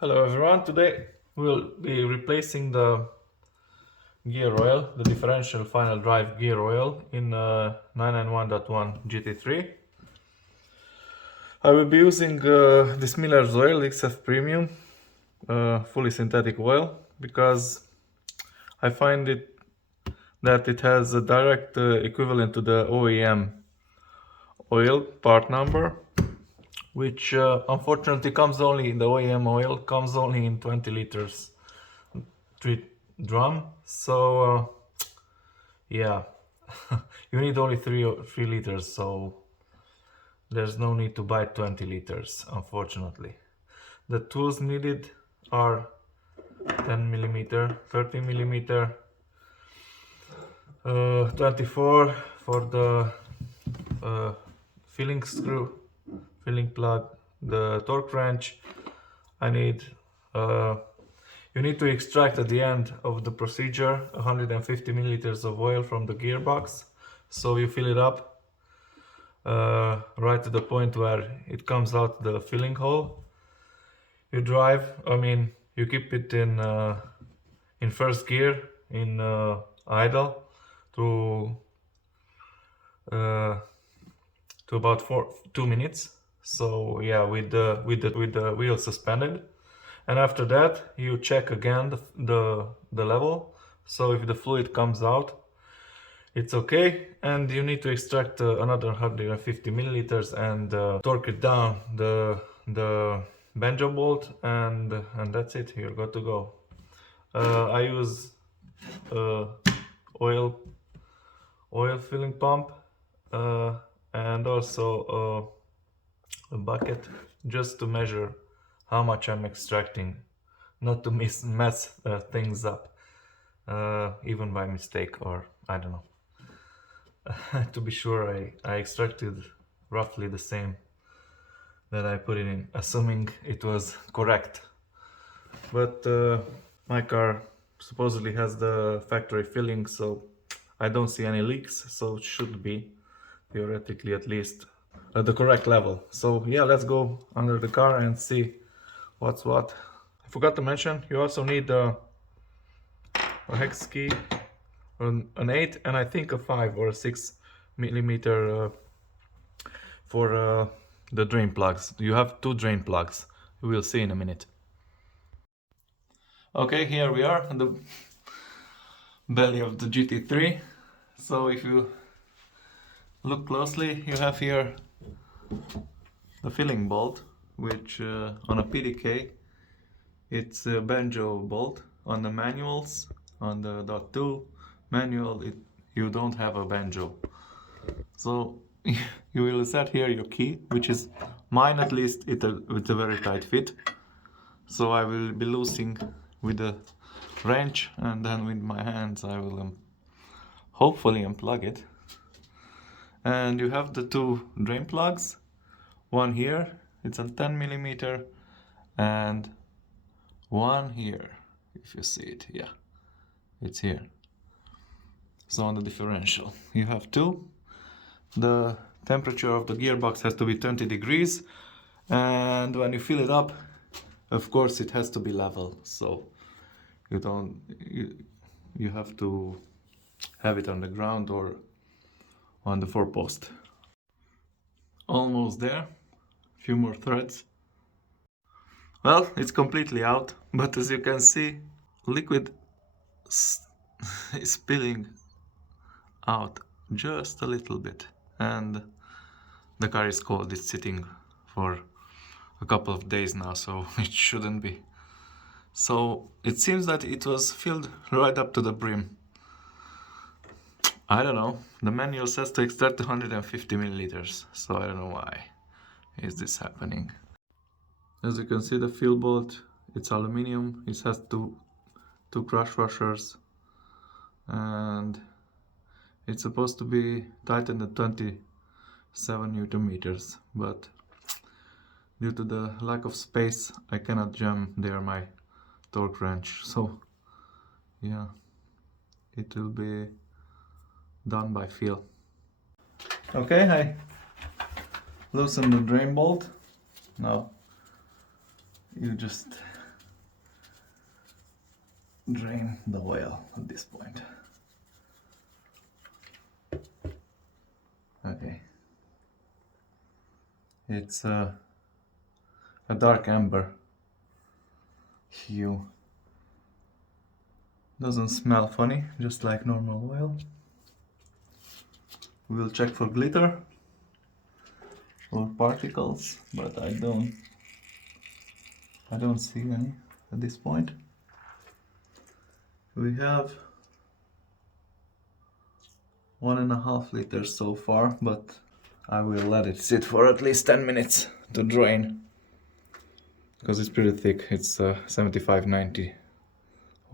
Hello everyone, today we'll be replacing the gear oil, the differential final drive gear oil in 991.1 GT3. I will be using this Miller's oil XF Premium, fully synthetic oil, because I find that it has a direct equivalent to the OEM oil part number, which unfortunately comes only in the OEM oil, comes only in 20 liters drum. So yeah, you need only 3 liters, so there's no need to buy 20 liters, unfortunately. The tools needed are 10 millimeter, 30 millimeter, 24 for the filling screw, filling plug, the torque wrench. I need you need to extract at the end of the procedure 150 milliliters of oil from the gearbox. So you fill it up right to the point where it comes out the filling hole. You you keep it in first gear in idle to uh, to about 2 minutes. So yeah, with the wheel suspended. And after that, you check again the level. So if the fluid comes out, it's okay. And you need to extract another 150 milliliters and torque it down the banjo bolt, and that's it. You're good to go. I use uh, oil filling pump and also a bucket, just to measure how much I'm extracting, not to mess things up, even by mistake, or I don't know. To be sure, I extracted roughly the same that I put it in, assuming it was correct. But my car supposedly has the factory filling, so I don't see any leaks, so it should be, theoretically at least, at the correct level. So yeah, let's go under the car and see what's what. I forgot to mention, you also need a hex key, an 8 and I think a 5 or a 6 millimeter for the drain plugs. You have 2 drain plugs. We will see in a minute. Okay, here we are in the belly of the GT3. So if you look closely, you have here the filling bolt, which on a PDK it's a banjo bolt. On the manuals, on the .2 manual, you don't have a banjo. So you will set here your key, which is mine at least, it's a very tight fit. So I will be loosing with a wrench, and then with my hands I will hopefully unplug it. And you have the 2 drain plugs, one here, it's a 10 millimeter, and one here, if you see it, yeah, it's here. So on the differential you have 2. The temperature of the gearbox has to be 20 degrees, and when you fill it up, of course it has to be level, so you have to have it on the ground or on the 4-post. Almost there, few more threads. Well, it's completely out, but as you can see, liquid is spilling out just a little bit, and the car is cold. It's sitting for a couple of days now, so it shouldn't be. So it seems that it was filled right up to the brim. I don't know, the manual says to extract 150 milliliters, so I don't know why is this happening. As you can see, the fill bolt, it's aluminium, it has two crush washers, and it's supposed to be tightened at 27 Newton meters, but due to the lack of space I cannot jam there my torque wrench, so yeah, it will be done by feel. Okay, I loosen the drain bolt. Now you just drain the oil at this point. Okay, it's a dark amber hue. Doesn't smell funny, just like normal oil. We'll check for glitter or particles, but I don't see any at this point. We have 1.5 liters so far, but I will let it sit for at least 10 minutes to drain, because it's pretty thick. It's 75-90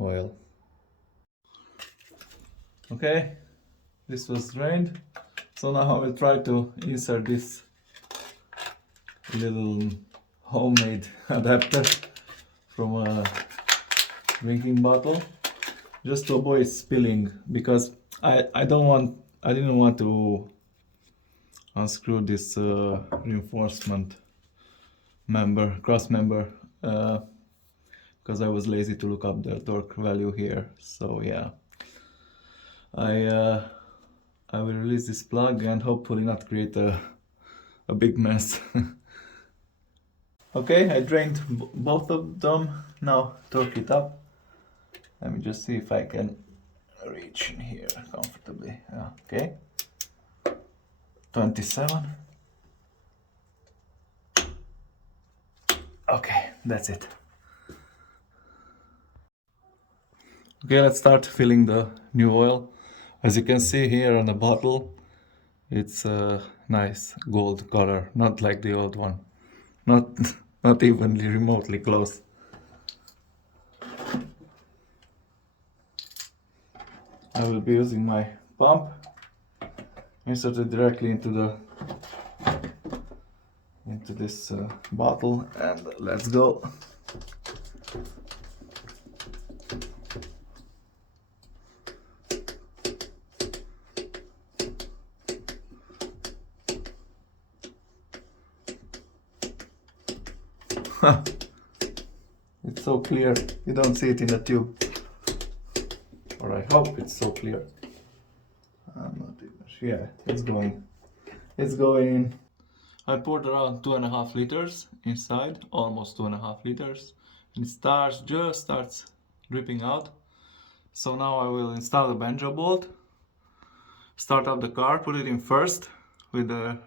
oil. Okay, this was drained. So now I will try to insert this little homemade adapter from a drinking bottle, just to avoid spilling, because I didn't want to unscrew this reinforcement cross member, because I was lazy to look up the torque value here. So yeah, I will release this plug and hopefully not create a big mess. Okay, I drained both of them. Now torque it up. Let me just see if I can reach in here comfortably. Okay, 27. Okay, that's it. Okay, let's start filling the new oil. As you can see here on the bottle, it's a nice gold color, not like the old one. Not even remotely close. I will be using my pump, inserted directly into this bottle, and let's go. It's so clear, you don't see it in the tube. Or I hope it's so clear. I'm not even sure. Yeah, it's going. It's going. I poured around 2.5 liters inside, almost 2.5 liters. And it just starts dripping out. So now I will install the banjo bolt, start up the car, put it in first with the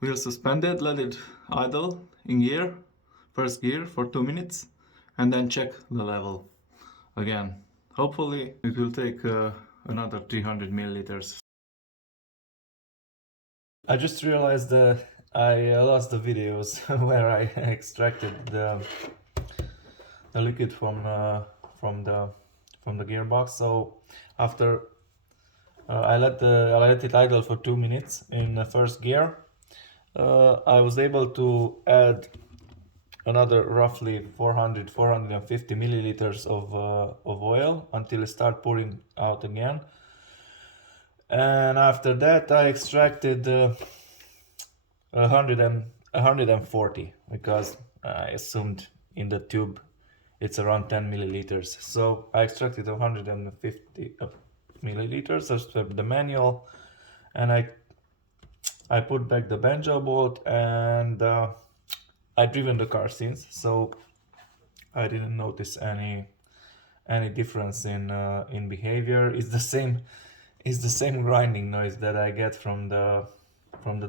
wheel suspended, let it idle in gear, first gear for 2 minutes, and then check the level again. Hopefully it will take another 300 milliliters. I just realized that I lost the videos where I extracted the liquid from the gearbox. So after I let it idle for 2 minutes in the first gear, I was able to add another roughly 450 milliliters of oil until it start pouring out again. And after that I extracted 140, because I assumed in the tube it's around 10 milliliters. So I extracted 150 milliliters, I swapped the manual, and I put back the banjo bolt, and I driven the car since, so I didn't notice any difference in behavior. It's the same grinding noise that I get from the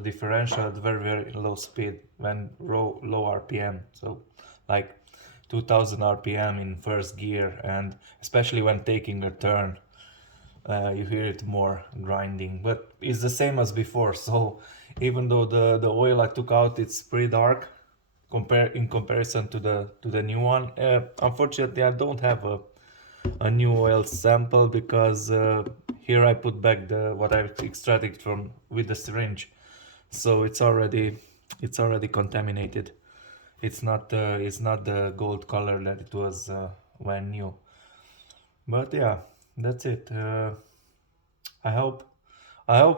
differential at very low speed when low RPM. So like 2000 RPM in first gear, and especially when taking a turn, you hear it more grinding. But it's the same as before. So even though the oil I took out, it's pretty dark in comparison to the new one. Unfortunately, I don't have a new oil sample, because here I put back what I extracted from with the syringe, so it's already contaminated. It's not the gold color that it was when new. But yeah, that's it. I hope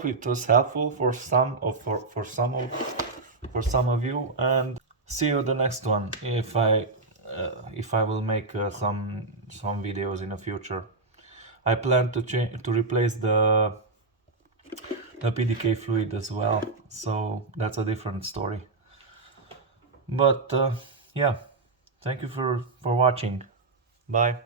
it was helpful for some of you, and see you the next one. If I if I will make some videos in the future. I plan to replace the PDK fluid as well, so that's a different story. But yeah, thank you for watching. Bye.